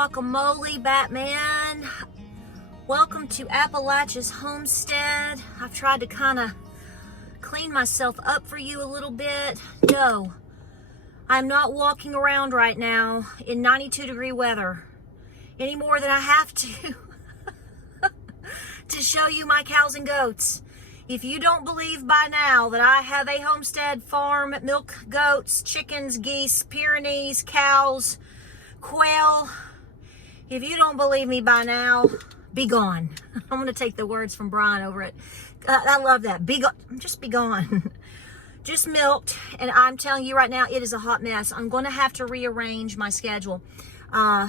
guacamole, Batman. Welcome to Appalachia's Homestead. I've tried to kind of clean myself up for you a little bit. No, I'm not walking around right now in 92-degree weather any more than I have to to show you my cows and goats. If you don't believe by now that I have a homestead farm, milk goats, chickens, geese, Pyrenees, cows, quail, if you don't believe me by now, be gone. I'm going to take the words from Brian over it. I love that. Be gone. Just be gone. Just milked, and I'm telling you right now, it is a hot mess. I'm going to have to rearrange my schedule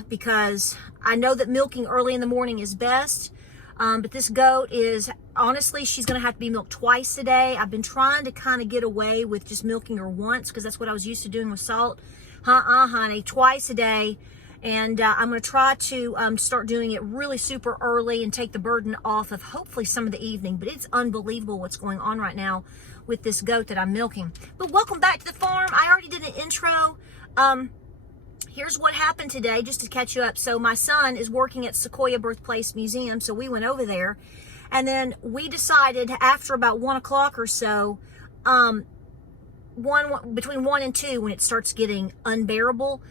because I know that milking early in the morning is best. But this goat is, honestly, she's going to have to be milked twice a day. I've been trying to kind of get away with just milking her once because that's what I was used to doing with Salt. Honey, twice a day. And I'm going to try to start doing it really super early and take the burden off of hopefully some of the evening. But it's unbelievable what's going on right now with this goat that I'm milking. But welcome back to the farm. I already did an intro. Here's what happened today, just to catch you up. So my son is working at Sequoia Birthplace Museum, so we went over there. And then we decided after about 1 o'clock or so, between 1 and 2, when it starts getting unbearable,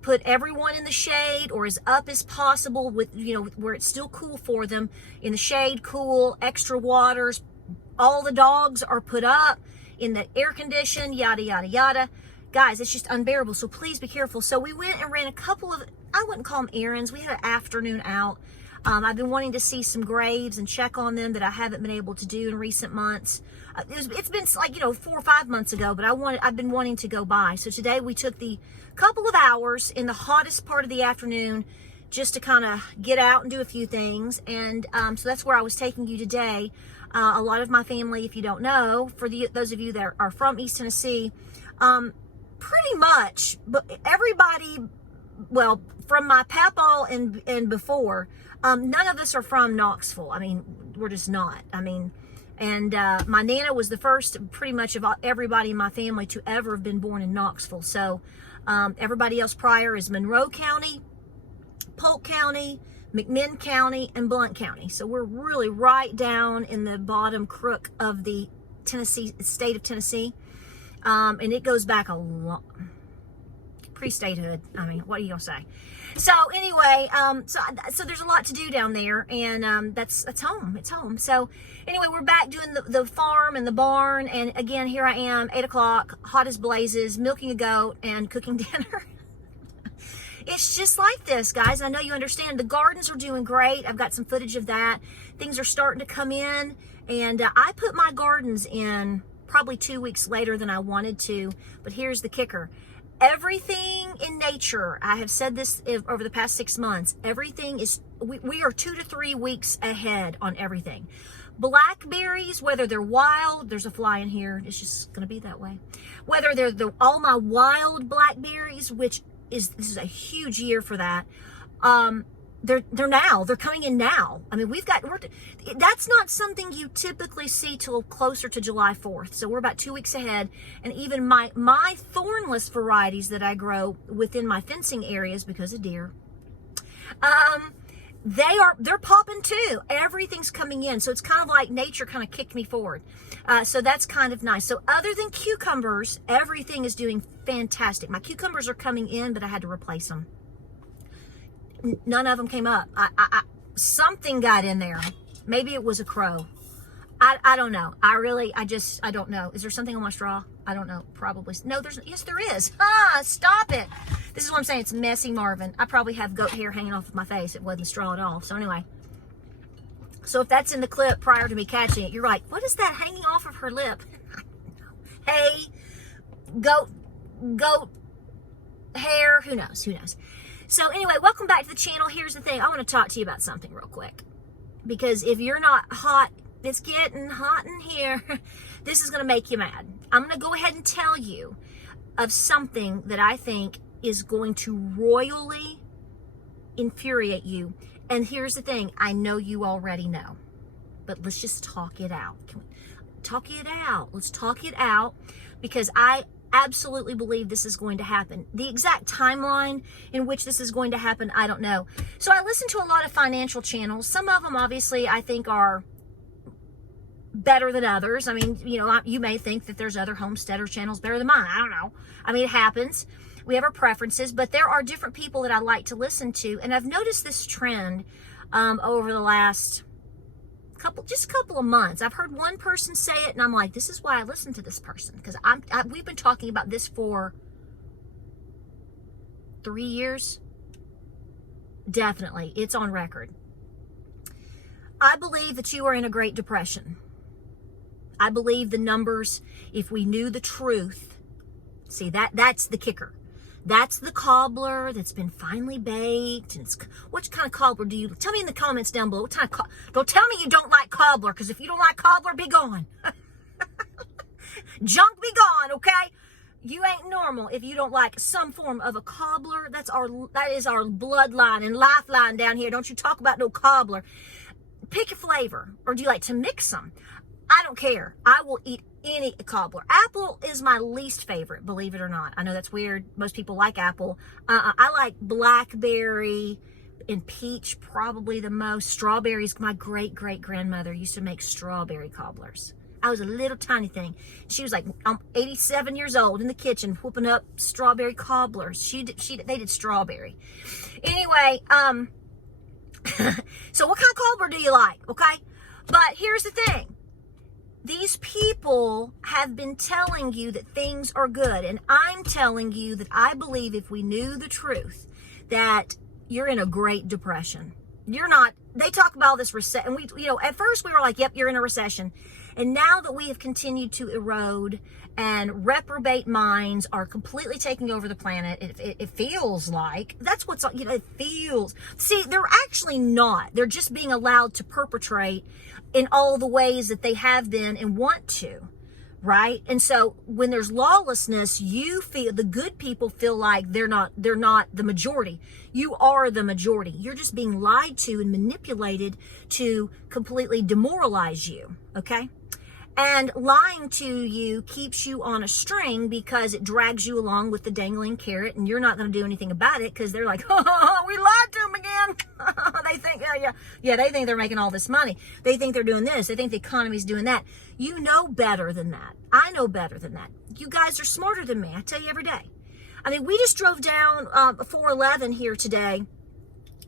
put everyone in the shade or as up as possible with, where it's still cool for them. In the shade, cool, extra waters. All the dogs are put up in the air condition, yada, yada, yada. Guys, it's just unbearable, so please be careful. So we went and ran a couple of, I wouldn't call them errands. We had an afternoon out. I've been wanting to see some graves and check on them that I haven't been able to do in recent months. It's been like, 4 or 5 months ago, but I've been wanting to go by. So today we took the couple of hours in the hottest part of the afternoon just to kind of get out and do a few things. And so that's where I was taking you today. A lot of my family, if you don't know, for those of you that are from East Tennessee, pretty much, but everybody, well, from my papaw and before, none of us are from Knoxville. I mean, we're just not. And my Nana was the first, pretty much, of everybody in my family to ever have been born in Knoxville. So everybody else prior is Monroe County, Polk County, McMinn County, and Blount County. So we're really right down in the bottom crook of the state of Tennessee. And it goes back a lot, pre-statehood. What are you gonna say? So anyway, so there's a lot to do down there, and that's home. It's home. So anyway, we're back doing the farm and the barn, and again, here I am, 8 o'clock, hot as blazes, milking a goat and cooking dinner. It's just like this, guys. I know you understand. The gardens are doing great. I've got some footage of that. Things are starting to come in, and I put my gardens in probably 2 weeks later than I wanted to, but here's the kicker. Everything in nature, I have said this over the past 6 months, everything is, we are 2 to 3 weeks ahead on everything. Blackberries, whether they're wild, there's a fly in here, it's just going to be that way. Whether they're all my wild blackberries, this is a huge year for that. They're coming in now. That's not something you typically see till closer to July 4th. So we're about 2 weeks ahead. And even my thornless varieties that I grow within my fencing areas because of deer, they're popping too. Everything's coming in. So it's kind of like nature kind of kicked me forward. So that's kind of nice. So other than cucumbers, everything is doing fantastic. My cucumbers are coming in, but I had to replace them. None of them came up. Something got in there. Maybe it was a crow. I don't know. I don't know. Is there something on my straw? I don't know. Probably. No, yes, there is. Stop it. This is what I'm saying. It's messy, Marvin. I probably have goat hair hanging off of my face. It wasn't straw at all. So anyway. So if that's in the clip prior to me catching it, you're like, what is that hanging off of her lip? Hey, goat hair. Who knows? So anyway, welcome back to the channel. Here's the thing. I want to talk to you about something real quick. Because if you're not hot, it's getting hot in here. This is going to make you mad. I'm going to go ahead and tell you of something that I think is going to royally infuriate you. And here's the thing. I know you already know. But let's just talk it out. Talk it out. Let's talk it out. Because absolutely believe this is going to happen. The exact timeline in which this is going to happen, I don't know. So I listen to a lot of financial channels. Some of them, obviously, I think are better than others. I mean, you know, you may think that there's other homesteader channels better than mine. I don't know. I mean, it happens. We have our preferences, but there are different people that I like to listen to. And I've noticed this trend over the last couple of months. I've heard one person say it, and I'm like, this is why I listen to this person, because we've been talking about this for 3 years. Definitely, it's on record. I believe that you are in a Great Depression. I believe the numbers, if we knew the truth, see, that's the kicker. That's the cobbler that's been finely baked. And what kind of cobbler do you, tell me in the comments down below, what kind of don't tell me you don't like cobbler, because if you don't like cobbler, be gone. Junk, be gone, okay? You ain't normal if you don't like some form of a cobbler. That is our bloodline and lifeline down here. Don't you talk about no cobbler. Pick your flavor, or do you like to mix them? I don't care. I will eat any cobbler. Apple is my least favorite, believe it or not. I know that's weird. Most people like apple. I like blackberry and peach probably the most. Strawberries, my great-great-grandmother used to make strawberry cobblers. I was a little tiny thing. She was like, I'm 87 years old in the kitchen whooping up strawberry cobblers. They did strawberry. Anyway, so what kind of cobbler do you like, okay? But here's the thing. These people have been telling you that things are good, and I'm telling you that I believe if we knew the truth, that you're in a Great Depression. You're not. They talk about this recession, and at first we were like, yep, you're in a recession. And now that we have continued to erode and reprobate minds are completely taking over the planet, it feels like that's what's, it feels. See, they're actually not. They're just being allowed to perpetrate in all the ways that they have been and want to, right? And so when there's lawlessness, the good people feel like they're not the majority. You are the majority. You're just being lied to and manipulated to completely demoralize you, okay? And lying to you keeps you on a string because it drags you along with the dangling carrot, and you're not going to do anything about it because they're like, oh, we lied to them again. They think, they think they're making all this money. They think they're doing this. They think the economy's doing that. You know better than that. I know better than that. You guys are smarter than me. I tell you every day. I mean, we just drove down 411 here today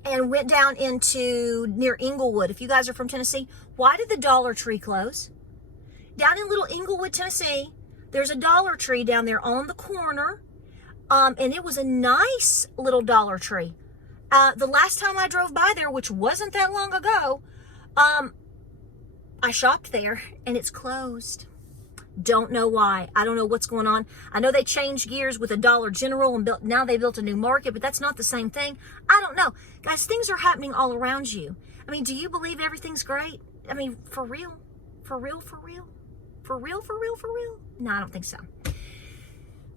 and went down into near Inglewood. If you guys are from Tennessee, why did the Dollar Tree close? Down in little Inglewood, Tennessee, there's a Dollar Tree down there on the corner, and it was a nice little Dollar Tree. The last time I drove by there, which wasn't that long ago, I shopped there, and it's closed. Don't know why. I don't know what's going on. I know they changed gears with a Dollar General, and now they built a new market, but that's not the same thing. I don't know. Guys, things are happening all around you. I mean, do you believe everything's great? I mean, for real? For real? For real? For real, for real, for real? No, I don't think so.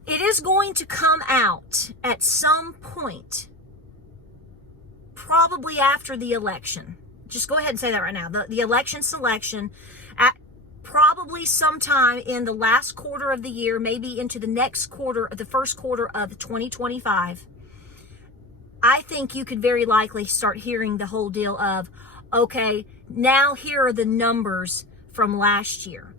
It is going to come out at some point, probably after the election. Just go ahead and say that right now. The election selection, at probably sometime in the last quarter of the year, maybe into the next quarter, the first quarter of 2025, I think you could very likely start hearing the whole deal of, okay, now here are the numbers from last year.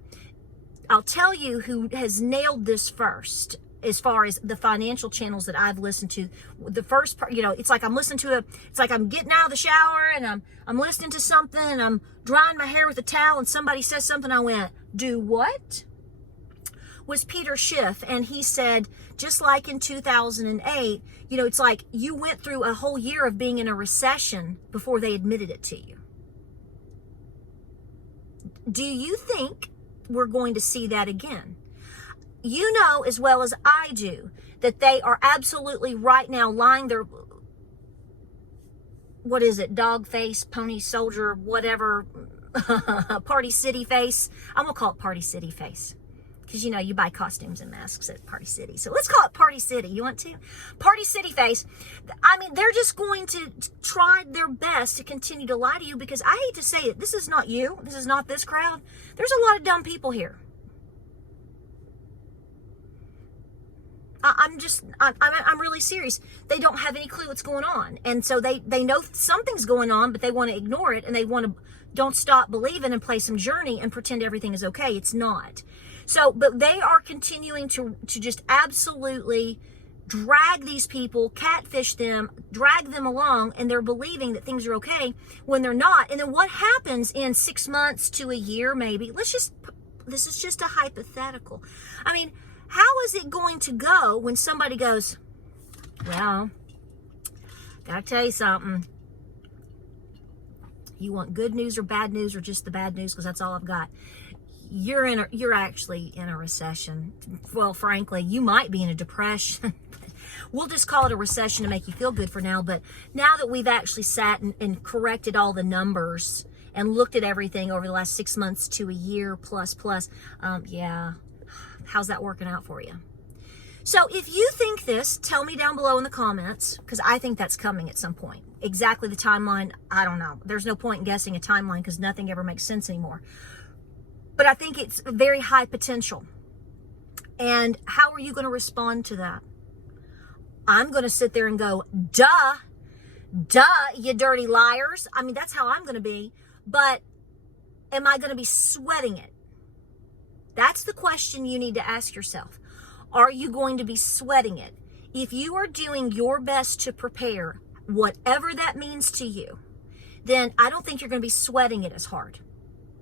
I'll tell you who has nailed this first as far as the financial channels that I've listened to. The first part, it's like I'm listening to it's like I'm getting out of the shower and I'm listening to something and I'm drying my hair with a towel and somebody says something. I went, do what? Was Peter Schiff, and he said, just like in 2008, it's like you went through a whole year of being in a recession before they admitted it to you. Do you think we're going to see that again? You know as well as I do that they are absolutely right now lying their, what is it, dog face, pony soldier, whatever, Party City face. I'm going to call it Party City face because, you buy costumes and masks at Party City. So let's call it Party City. You want to? Party City face. I mean, they're just going to try their best to continue to lie to you because I hate to say it. This is not you. This is not this crowd. There's a lot of dumb people here. I'm really serious. They don't have any clue what's going on. And so they know something's going on, but they want to ignore it, and they want to don't stop believing and play some journey and pretend everything is okay. It's not. So, but they are continuing to just absolutely drag these people, catfish them, drag them along, and they're believing that things are okay when they're not. And then what happens in 6 months to a year, maybe? This is just a hypothetical. I mean, how is it going to go when somebody goes, well, gotta tell you something. You want good news or bad news or just the bad news? Because that's all I've got. You're actually in a recession. Well, frankly, you might be in a depression. We'll just call it a recession to make you feel good for now. But now that we've actually sat and corrected all the numbers and looked at everything over the last 6 months to a year plus, yeah, how's that working out for you? So if you think this, tell me down below in the comments, because I think that's coming at some point. Exactly the timeline, I don't know. There's no point in guessing a timeline because nothing ever makes sense anymore. But I think it's very high potential. And how are you going to respond to that? I'm going to sit there and go, duh, you dirty liars. I mean, that's how I'm going to be. But am I going to be sweating it? That's the question you need to ask yourself. Are you going to be sweating it? If you are doing your best to prepare, whatever that means to you, then I don't think you're going to be sweating it as hard.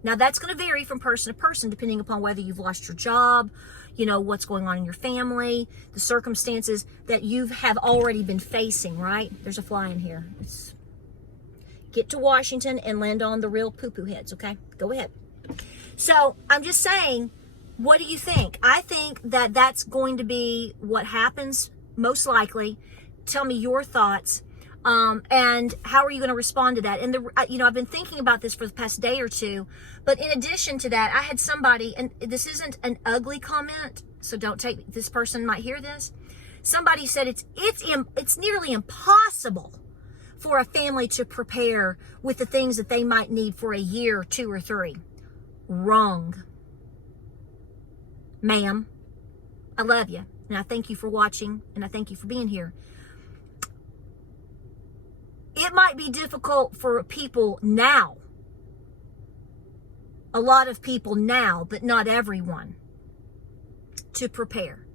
Now, that's going to vary from person to person, depending upon whether you've lost your job, you know, what's going on in your family, the circumstances that you have already been facing, right? There's a fly in here. Get to Washington and land on the real poo-poo heads, okay? Go ahead. So I'm just saying, what do you think? I think that that's going to be what happens, most likely. Tell me your thoughts. And how are you going to respond to that? And I've been thinking about this for the past day or two, but in addition to that, I had somebody, and this isn't an ugly comment, so don't take, this person might hear this. Somebody said it's nearly impossible for a family to prepare with the things that they might need for a year, 2 or 3. Wrong. Ma'am, I love you, and I thank you for watching, and I thank you for being here. It might be difficult for people now, a lot of people now, but not everyone, to prepare.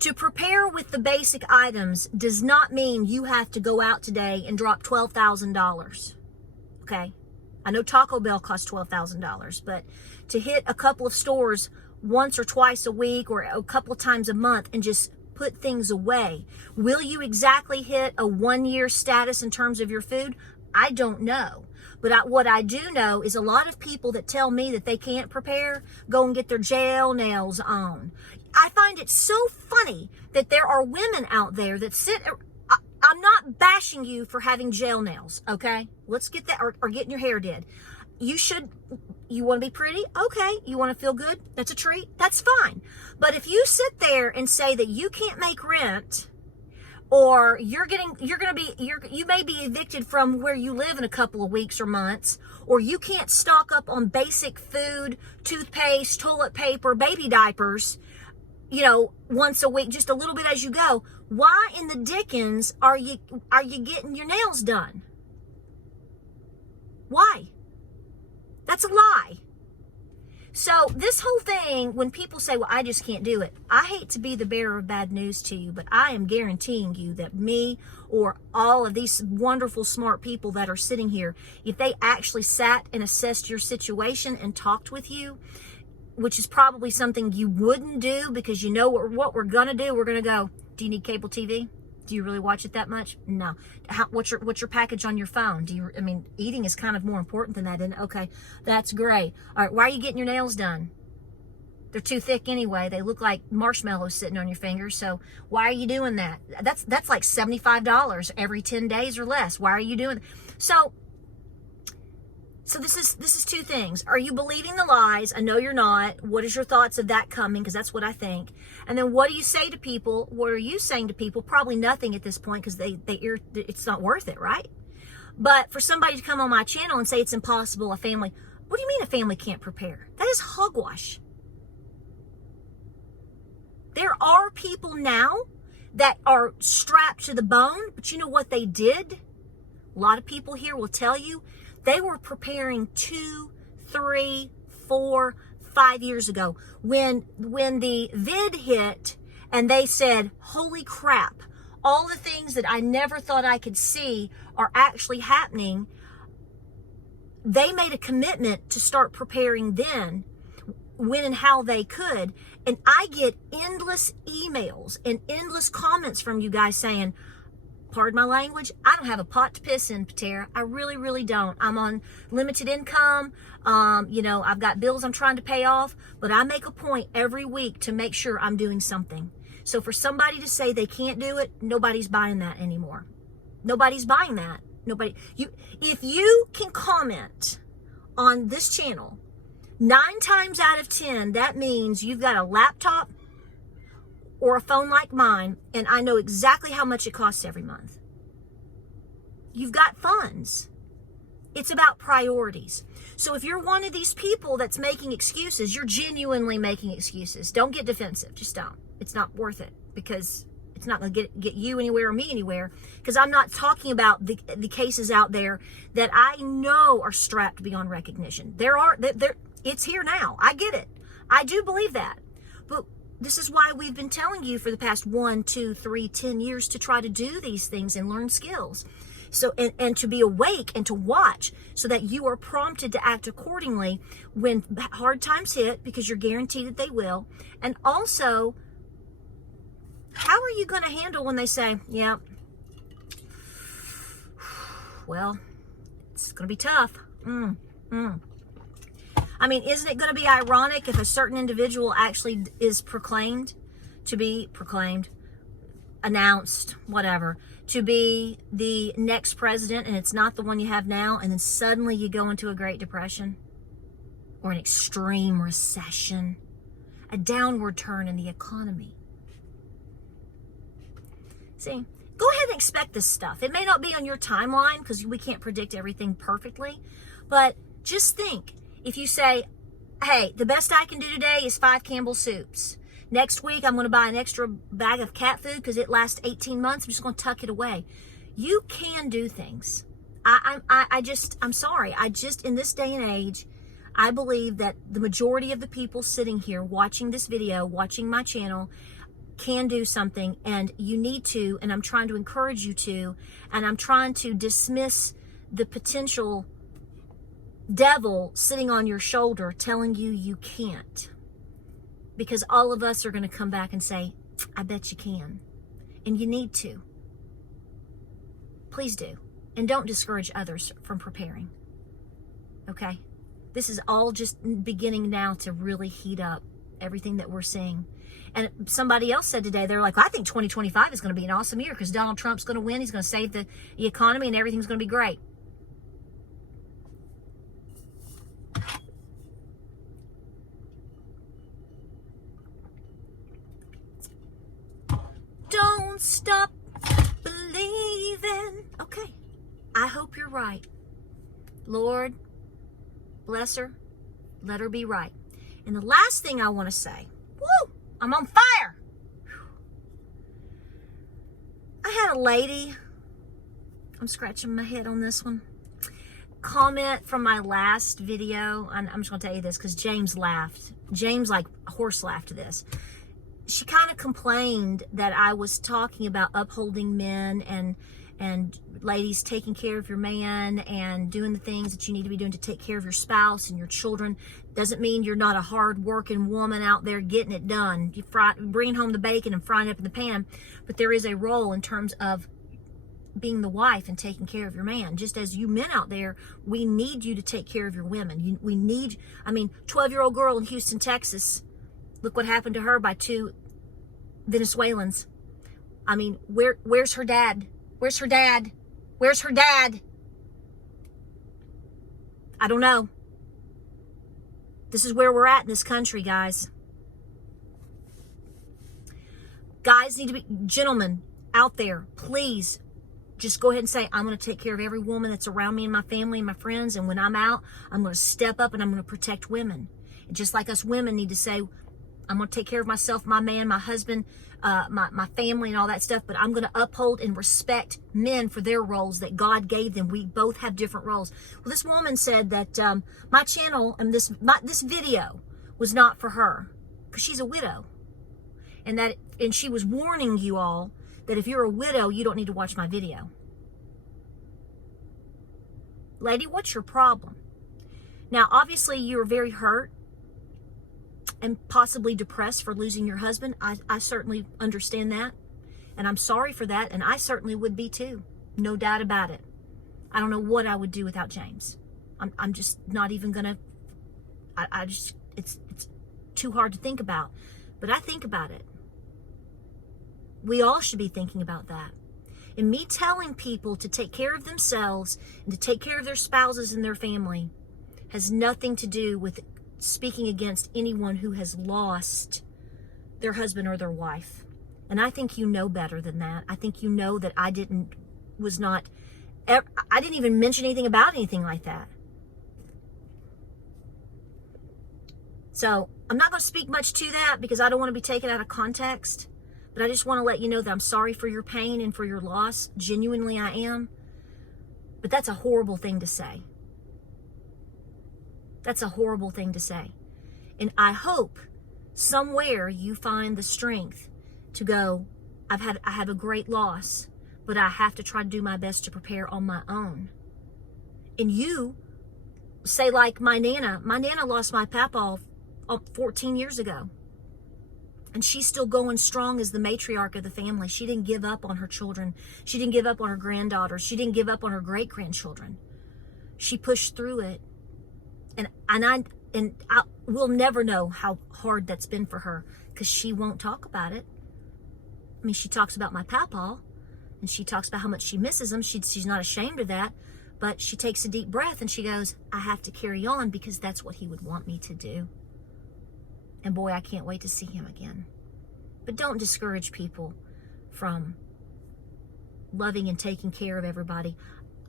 To prepare with the basic items does not mean you have to go out today and drop $12,000, okay? I know Taco Bell costs $12,000, but to hit a couple of stores once or twice a week or a couple of times a month and just put things away. Will you exactly hit a 1-year status in terms of your food? I don't know. But what I do know is a lot of people that tell me that they can't prepare go and get their gel nails on. I find it so funny that there are women out there that sit... I'm not bashing you for having gel nails, okay? Let's get that, or getting your hair did. You want to be pretty? Okay. You want to feel good? That's a treat? That's fine. But if you sit there and say that you can't make rent, or you may be evicted from where you live in a couple of weeks or months, or you can't stock up on basic food, toothpaste, toilet paper, baby diapers, once a week, just a little bit as you go, why in the dickens are you getting your nails done? Why? That's a lie. So this whole thing, when people say, well, I just can't do it, I hate to be the bearer of bad news to you, but I am guaranteeing you that me or all of these wonderful, smart people that are sitting here, if they actually sat and assessed your situation and talked with you, which is probably something you wouldn't do because you know what we're going to do, we're going to go, do you need cable TV? Do you really watch it that much? No. What's your package on your phone? Eating is kind of more important than that, isn't it? Okay, that's great. All right, why are you getting your nails done? They're too thick anyway. They look like marshmallows sitting on your fingers. So why are you doing that? That's like $75 every 10 days or less. Why are you doing that? So this is 2 things. Are you believing the lies? I know you're not. What is your thoughts of that coming? Because that's what I think. And then what do you say to people? What are you saying to people? Probably nothing at this point because it's not worth it, right? But for somebody to come on my channel and say it's impossible, what do you mean a family can't prepare? That is hogwash. There are people now that are strapped to the bone, but you know what they did? A lot of people here will tell you they were preparing 2, 3, 4, 5 years ago when the vid hit and they said, holy crap, all the things that I never thought I could see are actually happening. They made a commitment to start preparing then, when and how they could. And I get endless emails and endless comments from you guys saying, pardon my language, I don't have a pot to piss in, Patara. I really, really don't. I'm on limited income. I've got bills I'm trying to pay off, but I make a point every week to make sure I'm doing something. So for somebody to say they can't do it, nobody's buying that anymore. Nobody's buying that. If you can comment on this channel 9 times out of 10, that means you've got a laptop or a phone like mine, and I know exactly how much it costs every month. You've got funds. It's about priorities. So if you're one of these people that's making excuses, you're genuinely making excuses. Don't get defensive. Just don't. It's not worth it, because it's not going to get you anywhere or me anywhere, because I'm not talking about the cases out there that I know are strapped beyond recognition. It's here now. I get it. I do believe that. But this is why we've been telling you for the past 1, 2, 3, 10 years to try to do these things and learn skills. So, and to be awake and to watch so that you are prompted to act accordingly when hard times hit, because you're guaranteed that they will. And also, how are you going to handle when they say, yeah, well, it's going to be tough. I mean, isn't it going to be ironic if a certain individual actually is announced, whatever, to be the next president, and it's not the one you have now, and then suddenly you go into a Great Depression or an extreme recession, a downward turn in the economy? See, go ahead and expect this stuff. It may not be on your timeline because we can't predict everything perfectly, but just think, if you say, hey, the best I can do today is 5 Campbell's soups. Next week, I'm going to buy an extra bag of cat food because it lasts 18 months. I'm just going to tuck it away. You can do things. I'm sorry. In this day and age, I believe that the majority of the people sitting here watching this video, watching my channel, can do something, and you need to, and I'm trying to encourage you to, and I'm trying to dismiss the potential devil sitting on your shoulder telling you you can't. Because all of us are going to come back and say, I bet you can. And you need to. Please do. And don't discourage others from preparing. Okay? This is all just beginning now to really heat up everything that we're seeing. And somebody else said today, they're like, I think 2025 is going to be an awesome year because Donald Trump's going to win. He's going to save the economy and everything's going to be great. Don't stop believing. Okay. I hope you're right. Lord, bless her. Let her be right. And the last thing I want to say, woo, I'm on fire. I had a lady, I'm scratching my head on this one, comment from my last video. I'm just going to tell you this because James laughed. James like horse laughed to this. She kind of complained that I was talking about upholding men and ladies taking care of your man and doing the things that you need to be doing to take care of your spouse and your children. Doesn't mean you're not a hard-working woman out there getting it done. You bringing home the bacon and frying it up in the pan. But there is a role in terms of being the wife and taking care of your man. Just as you men out there, we need you to take care of your women. We need, 12-year-old girl in Houston, Texas, look what happened to her by 2 Venezuelans. Where's her dad? Where's her dad? Where's her dad? I don't know. This is where we're at in this country, guys. Guys need to be, gentlemen out there, please just go ahead and say, I'm going to take care of every woman that's around me and my family and my friends. And when I'm out, I'm going to step up and I'm going to protect women. And just like us women need to say, I'm going to take care of myself, my man, my husband, my family and all that stuff, but I'm going to uphold and respect men for their roles that God gave them. We both have different roles. Well, this woman said that my channel and this video was not for her because she's a widow. And she was warning you all that if you're a widow, you don't need to watch my video. Lady, what's your problem? Now, obviously, you're very hurt and possibly depressed for losing your husband. I certainly understand that. And I'm sorry for that. And I certainly would be too. No doubt about it. I don't know what I would do without James. I'm just not even going to, it's too hard to think about. But I think about it. We all should be thinking about that. And me telling people to take care of themselves and to take care of their spouses and their family has nothing to do with speaking against anyone who has lost their husband or their wife. And I think you know better than that. I think you know that I didn't even mention anything about anything like that. So I'm not going to speak much to that because I don't want to be taken out of context. But I just want to let you know that I'm sorry for your pain and for your loss. Genuinely, I am. But that's a horrible thing to say. That's a horrible thing to say. And I hope somewhere you find the strength to go, I have a great loss, but I have to try to do my best to prepare on my own. And you say like my Nana lost my papa 14 years ago. And she's still going strong as the matriarch of the family. She didn't give up on her children. She didn't give up on her granddaughters. She didn't give up on her great-grandchildren. She pushed through it. And we'll never know how hard that's been for her because she won't talk about it. I mean, she talks about my papa, and she talks about how much she misses him. She's not ashamed of that, but she takes a deep breath and she goes, I have to carry on because that's what he would want me to do. And boy, I can't wait to see him again. But don't discourage people from loving and taking care of everybody.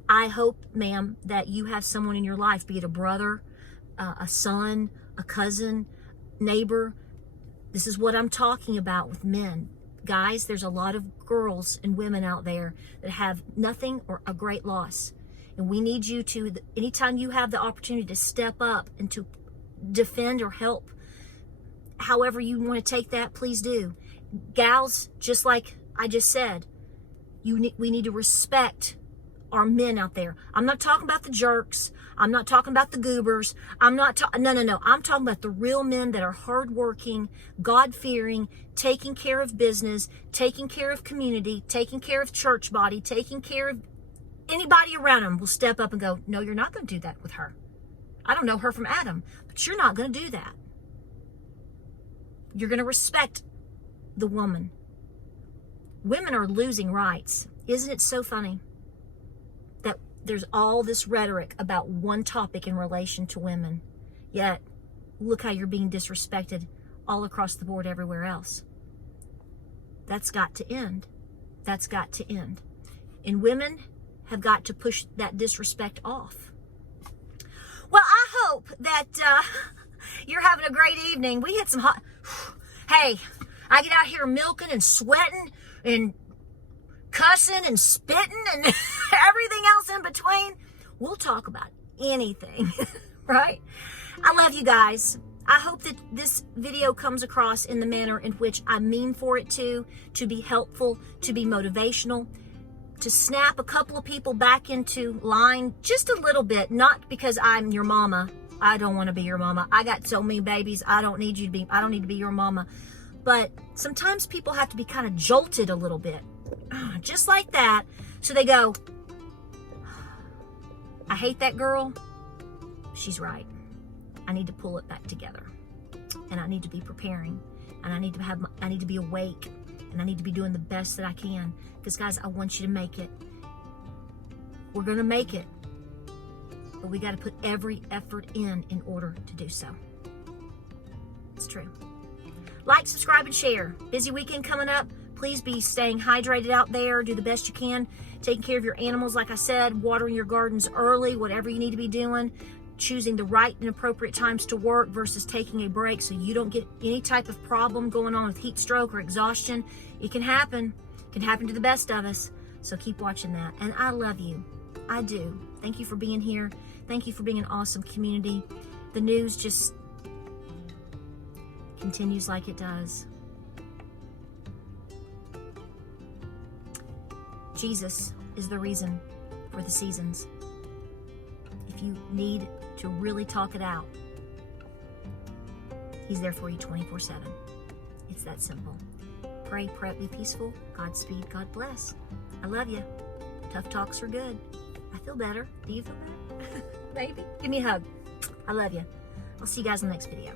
I hope, ma'am, that you have someone in your life, be it a brother, a son, a cousin, neighbor. This is what I'm talking about with men. Guys, there's a lot of girls and women out there that have nothing or a great loss. And we need you to, anytime you have the opportunity to step up and to defend or help, however you want to take that, please do. Gals, just like I just said, we need to respect our men out there. I'm not talking about the jerks. I'm not talking about the goobers. No. I'm talking about the real men that are hardworking, God-fearing, taking care of business, taking care of community, taking care of church body, taking care of anybody around them will step up and go, no, you're not going to do that with her. I don't know her from Adam, but you're not going to do that. You're going to respect the woman. Women are losing rights. Isn't it so funny that there's all this rhetoric about one topic in relation to women, yet look how you're being disrespected all across the board everywhere else. That's got to end. That's got to end. And women have got to push that disrespect off. Well, I hope that you're having a great evening. We hit some hot... Hey, I get out here milking and sweating and cussing and spitting and everything else in between. We'll talk about anything, right? I love you guys. I hope that this video comes across in the manner in which I mean for it to be helpful, to be motivational, to snap a couple of people back into line just a little bit, not because I'm your mama. I don't want to be your mama. I got so many babies. I don't need to be your mama. But sometimes people have to be kind of jolted a little bit. Just like that. So they go, I hate that girl. She's right. I need to pull it back together. And I need to be preparing. And I need to be awake. And I need to be doing the best that I can. Because guys, I want you to make it. We're going to make it. But we got to put every effort in order to do so. It's true. Like, subscribe, and share. Busy weekend coming up. Please be staying hydrated out there. Do the best you can. Taking care of your animals, like I said. Watering your gardens early. Whatever you need to be doing. choosing the right and appropriate times to work versus taking a break so you don't get any type of problem going on with heat stroke or exhaustion. It can happen. It can happen to the best of us. So keep watching that. And I love you. I do. Thank you for being here. Thank you for being an awesome community. The news just continues like it does. Jesus is the reason for the seasons. If you need to really talk it out, He's there for you 24/7. It's that simple. Pray, prep, be peaceful. Godspeed, God bless. I love you. Tough talks are good. I feel better. Do you feel better? Maybe. Give me a hug. I love you. I'll see you guys in the next video.